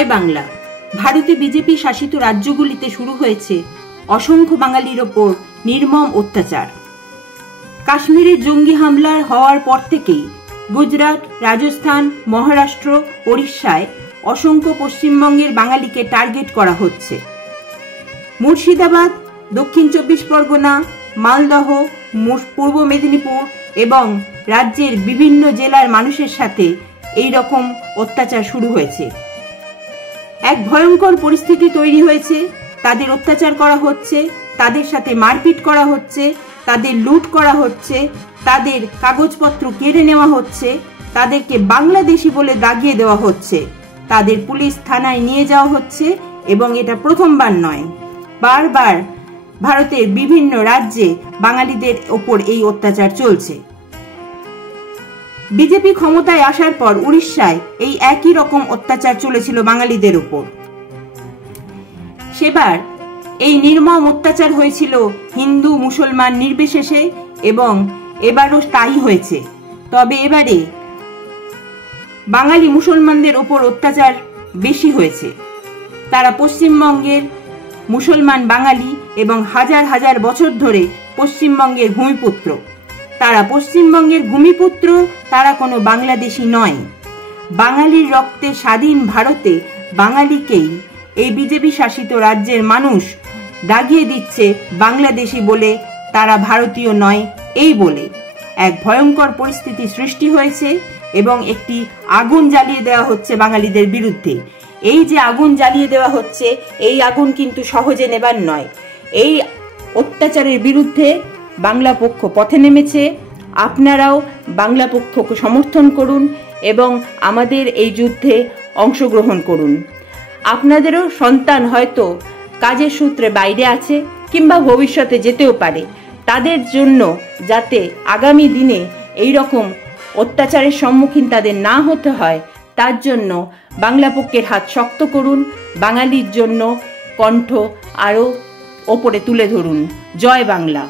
জয় বাংলা। ভারতে বিজেপি শাসিত রাজ্যগুলিতে শুরু হয়েছে অসংখ্য বাঙালির ওপর নির্মম অত্যাচার। কাশ্মীরের জঙ্গি হামলার হওয়ার পর থেকেই গুজরাট, রাজস্থান, মহারাষ্ট্র, ওড়িশায় অসংখ্য পশ্চিমবঙ্গের বাঙালিকে টার্গেট করা হচ্ছে। মুর্শিদাবাদ, দক্ষিণ 24 পরগনা, মালদহ, পূর্ব মেদিনীপুর এবং রাজ্যের বিভিন্ন জেলার মানুষের সাথে এই রকম অত্যাচার শুরু হয়েছে। এক ভয়ঙ্কর পরিস্থিতি তৈরি হয়েছে। তাদের অত্যাচার করা হচ্ছে, তাদের সাথে মারপিট করা হচ্ছে, তাদের লুট করা হচ্ছে, তাদের কাগজপত্র কেড়ে নেওয়া হচ্ছে, তাদেরকে বাংলাদেশি বলে দাগিয়ে দেওয়া হচ্ছে, তাদের পুলিশ থানায় নিয়ে যাওয়া হচ্ছে। এবং এটা প্রথমবার নয়, বারবার ভারতের বিভিন্ন রাজ্যে বাঙালিদের ওপর এই অত্যাচার চলছে। বিজেপি ক্ষমতায় আসার পর উড়িষ্যায় এই একই রকম অত্যাচার চলেছিল বাঙালিদের উপর। সেবার এই নির্মম অত্যাচার হয়েছিল হিন্দু মুসলমান নির্বিশেষে এবং এবারও তাই হয়েছে। তবে এবারে বাঙালি মুসলমানদের ওপর অত্যাচার বেশি হয়েছে। তারা পশ্চিমবঙ্গের মুসলমান বাঙালি এবং হাজার হাজার বছর ধরে পশ্চিমবঙ্গের ভূমিপুত্র। তারা পশ্চিমবঙ্গের ভূমিপুত্র, তারা কোনো বাংলাদেশি নয়। বাঙালির রক্তে স্বাধীন ভারতে বাঙালিকেই এই বিজেপি শাসিত রাজ্যের মানুষ দাগিয়ে দিচ্ছে বাংলাদেশি বলে, তারা ভারতীয় নয় এই বলে। এক ভয়ঙ্কর পরিস্থিতি সৃষ্টি হয়েছে এবং একটি আগুন জ্বালিয়ে দেওয়া হচ্ছে বাঙালিদের বিরুদ্ধে। এই যে আগুন জ্বালিয়ে দেওয়া হচ্ছে, এই আগুন কিন্তু সহজে নেবার নয়। এই অত্যাচারের বিরুদ্ধে বাংলা পক্ষ পথে নেমেছে। আপনারাও বাংলা পক্ষকে সমর্থন করুন এবং আমাদের এই যুদ্ধে অংশগ্রহণ করুন। আপনাদেরও সন্তান হয়তো কাজের সূত্রে বাইরে আছে কিংবা ভবিষ্যতে যেতেও পারে। তাদের জন্য যাতে আগামী দিনে এই রকম অত্যাচারের সম্মুখীন তাদের না হতে হয়, তার জন্য বাংলা পক্ষের হাত শক্ত করুন। বাঙালির জন্য কণ্ঠ আরও ওপরে তুলে ধরুন। জয় বাংলা।